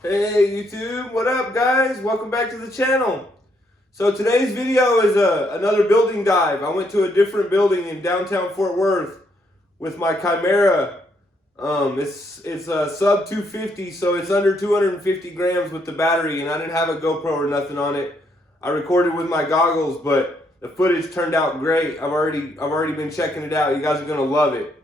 Hey YouTube, what up guys? Welcome back to the channel. So today's video is another building dive. I went to a different building in downtown Fort Worth with my Chimera. It's a Sub250, so it's under 250 grams with the battery, and I didn't have a GoPro or nothing on it. I recorded with my goggles, but the footage turned out great. I've already been checking it out. You guys are gonna love it.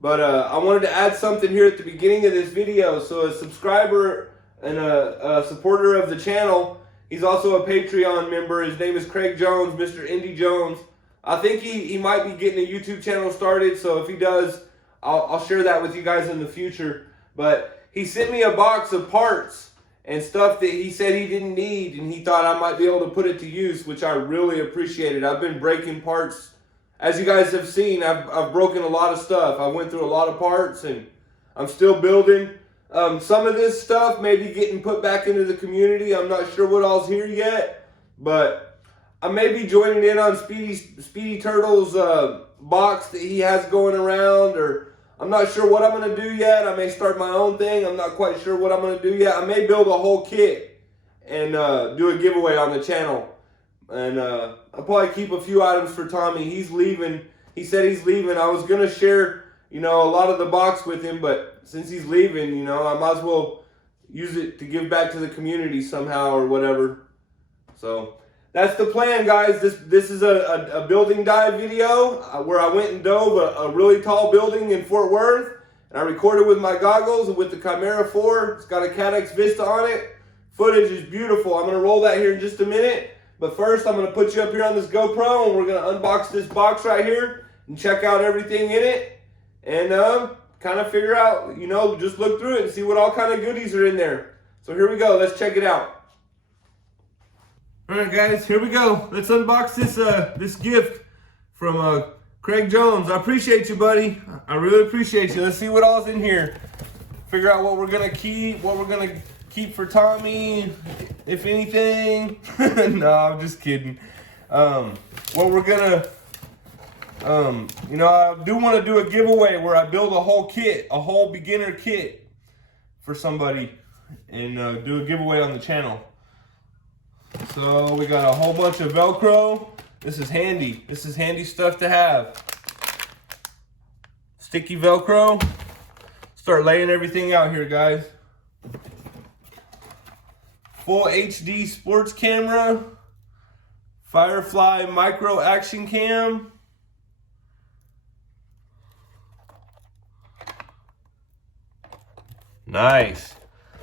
But I wanted to add something here at the beginning of this video. So a subscriber and a supporter of the channel, he's also a Patreon member. His name is Craig Jones, Mr. Indy Jones. I think he might be getting a YouTube channel started, so if he does, I'll share that with you guys in the future. But he sent me a box of parts and stuff that he said he didn't need, and he thought I might be able to put it to use, which I really appreciated. I've been breaking parts. As you guys have seen, I've broken a lot of stuff. I went through a lot of parts, and I'm still building. Some of this stuff may be getting put back into the community. I'm not sure what all's here yet, but I may be joining in on Speedy Turtle's box that he has going around, or I'm not sure what I'm going to do yet. I may start my own thing. I'm not quite sure what I'm going to do yet. I may build a whole kit and do a giveaway on the channel. And I'll probably keep a few items for Tommy. He's leaving. He said he's leaving. I was going to share, a lot of the box with him, but since he's leaving, I might as well use it to give back to the community somehow or whatever. So that's the plan, guys. This is a building dive video where I went and dove a really tall building in Fort Worth, and I recorded with my goggles and with the Chimera4. It's got a CADX Vista on it. Footage is beautiful. I'm going to roll that here in just a minute. But first, I'm going to put you up here on this GoPro, and we're going to unbox this box right here and check out everything in it. And kind of figure out, just look through it and see what all kind of goodies are in there. So here we go. Let's check it out. All right, guys, here we go. Let's unbox this gift from Craig Jones. I appreciate you, buddy. I really appreciate you. Let's see what all's in here. Figure out what we're going to keep, what we're going to keep for Tommy, if anything. No, I'm just kidding. What we're gonna, I do want to do a giveaway where I build a whole kit, a whole beginner kit for somebody, and do a giveaway on the channel. So we got a whole bunch of Velcro. This is handy. This is handy stuff to have. Sticky Velcro. Start laying everything out here, guys. Full HD sports camera, Firefly micro action cam, nice.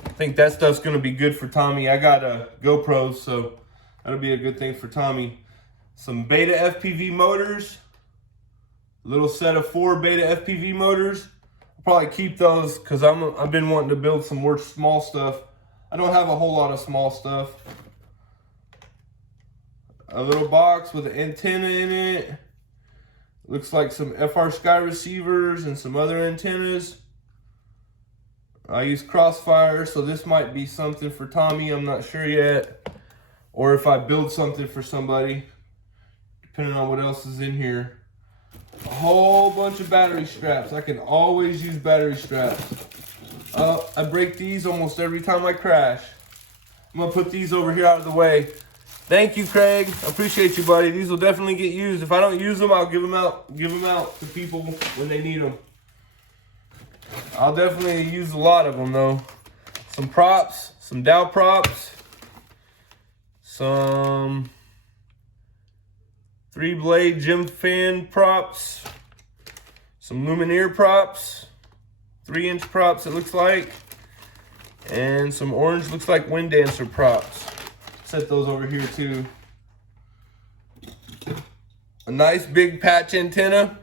I think that stuff's gonna be good for Tommy. I got a GoPro, so that'll be a good thing for Tommy. Some beta FPV motors, a little set of 4 beta FPV motors. I'll probably keep those because I've been wanting to build some more small stuff. I don't have a whole lot of small stuff. A little box with an antenna in it. Looks like some FR Sky receivers and some other antennas. I use Crossfire, so this might be something for Tommy. I'm not sure yet. Or if I build something for somebody, depending on what else is in here. A whole bunch of battery straps. I can always use battery straps. I break these almost every time I crash. I'm gonna put these over here out of the way. Thank you, Craig. I appreciate you, buddy. These will definitely get used. If I don't use them, I'll give them out to people when they need them. I'll definitely use a lot of them though. Some props, some dowel props, some 3-blade gym fan props, some Lumineer props. 3-inch props, it looks like, and some orange, looks like Wind Dancer props. Set those over here too. A nice big patch antenna.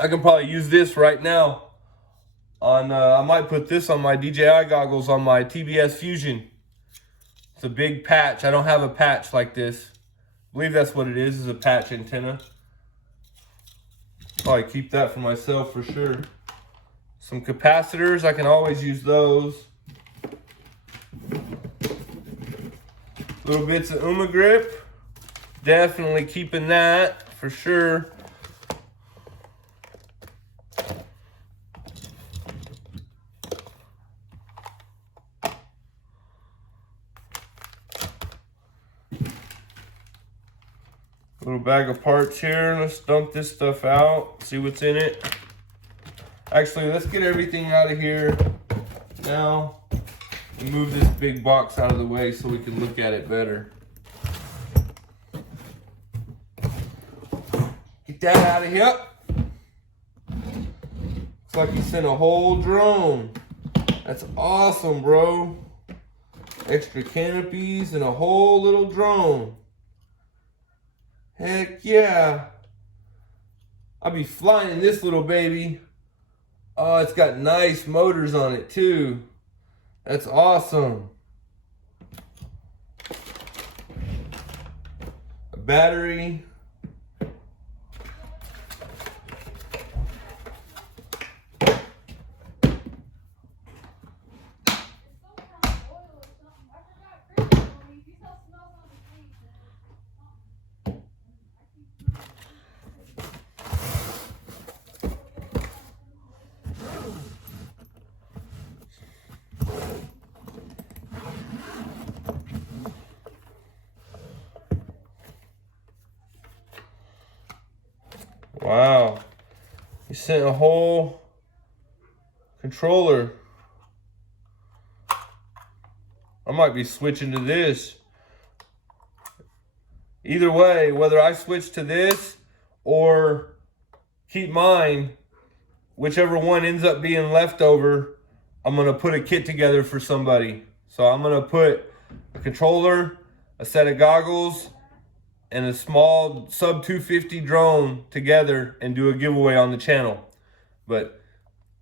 I can probably use this right now on, I might put this on my DJI goggles on my TBS Fusion. It's a big patch. I don't have a patch like this. I believe that's what it is a patch antenna. Probably keep that for myself for sure. Some capacitors, I can always use those. Little bits of UMA grip. Definitely keeping that for sure. Little bag of parts here. Let's dump this stuff out, see what's in it. Actually, let's get everything out of here now and move this big box out of the way so we can look at it better. Get that out of here. Looks like he sent a whole drone. That's awesome, bro. Extra canopies and a whole little drone. Heck yeah. I'll be flying this little baby. Oh, it's got nice motors on it too. That's awesome. A battery. Wow, he sent a whole controller. I might be switching to this. Either way, whether I switch to this or keep mine, whichever one ends up being leftover, I'm gonna put a kit together for somebody. So I'm gonna put a controller, a set of goggles, and a small Sub250 drone together and do a giveaway on the channel. But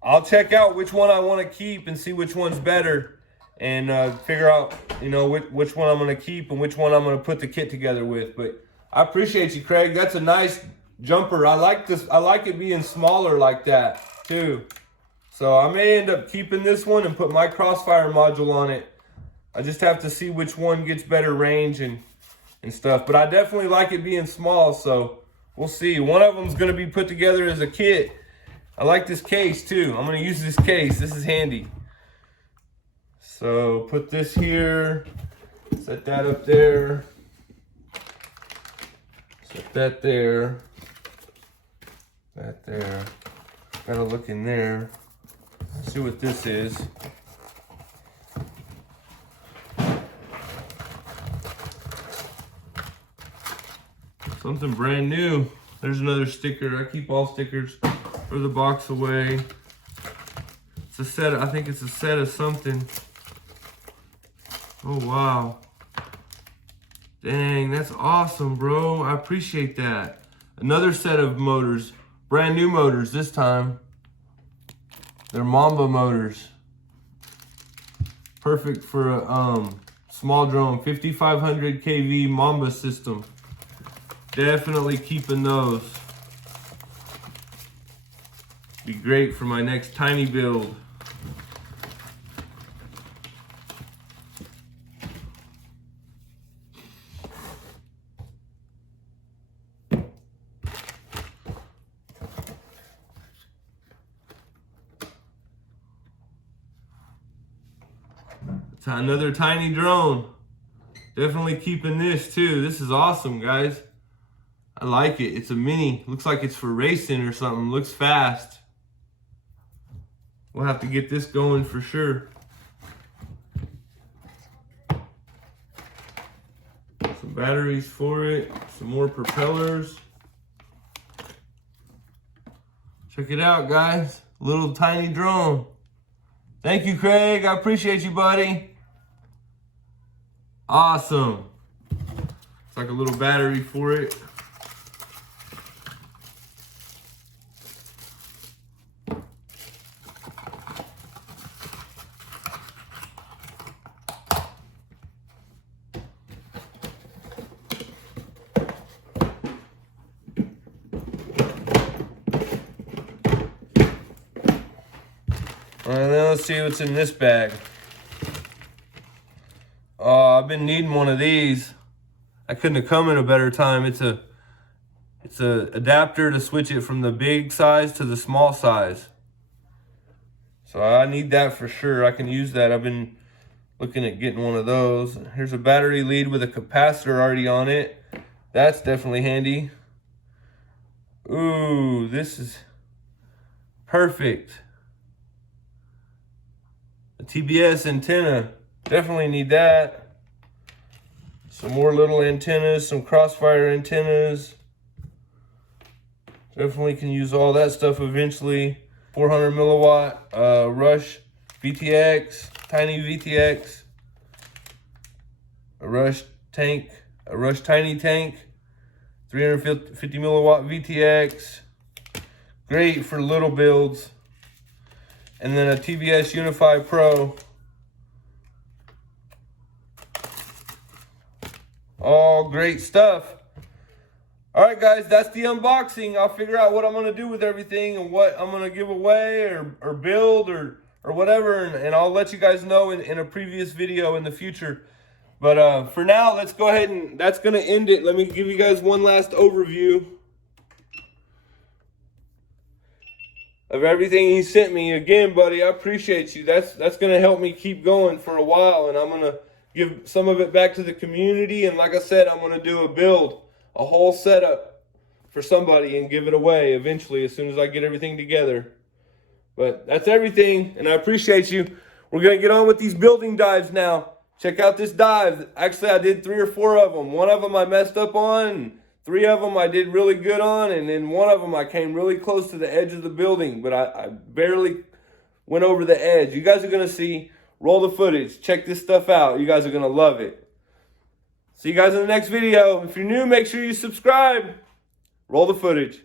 I'll check out which one I want to keep and see which one's better, and figure out, you know, which one I'm going to keep and which one I'm going to put the kit together with. But I appreciate you, Craig. That's a nice jumper. I like this. I like it being smaller like that too. So I may end up keeping this one and put my crossfire module on it. I just have to see which one gets better range and stuff, but I definitely like it being small, so we'll see. One of them's gonna be put together as a kit. I like this case too. I'm gonna use this case. This is handy. So put this here, set that up there, set that there, that there. Gotta look in there, see what this is. Something brand new. There's another sticker. I keep all stickers. Throw the box away. It's a set. I think it's a set of something. Oh wow. Dang, that's awesome, bro. I appreciate that. Another set of motors. Brand new motors this time. They're Mamba motors. Perfect for a small drone. 5500 kV Mamba system. Definitely keeping those. Be great for my next tiny build. It's another tiny drone. Definitely keeping this too. This is awesome, guys. I like it. It's a mini. Looks like it's for racing or something. Looks fast. We'll have to get this going for sure. Some batteries for it. Some more propellers. Check it out, guys. Little tiny drone. Thank you, Craig. I appreciate you, buddy. Awesome. It's like a little battery for it. And then let's see what's in this bag. Oh, I've been needing one of these. I couldn't have come in a better time. It's a adapter to switch it from the big size to the small size. So I need that for sure. I can use that. I've been looking at getting one of those. Here's a battery lead with a capacitor already on it. That's definitely handy. Ooh, this is perfect. A TBS antenna. Definitely need that. Some more little antennas, some crossfire antennas. Definitely can use all that stuff eventually. 400 milliwatt Rush VTX, tiny VTX. A Rush tank, a Rush tiny tank. 350 milliwatt VTX. Great for little builds. And then a TBS Unify Pro. All great stuff. All right, guys, that's the unboxing. I'll figure out what I'm going to do with everything and what I'm going to give away or build or whatever. And I'll let you guys know in a previous video in the future. But for now, let's go ahead and that's going to end it. Let me give you guys one last overview of everything he sent me. Again, buddy, I appreciate you. That's going to help me keep going for a while. And I'm going to give some of it back to the community. And like I said, I'm going to do a build. A whole setup for somebody and give it away eventually as soon as I get everything together. But that's everything, and I appreciate you. We're going to get on with these building dives now. Check out this dive. Actually, I did 3 or 4 of them. One of them I messed up on, and 3 of them I did really good on, and then one of them I came really close to the edge of the building, but I barely went over the edge. You guys are going to see. Roll the footage. Check this stuff out. You guys are going to love it. See you guys in the next video. If you're new, make sure you subscribe. Roll the footage.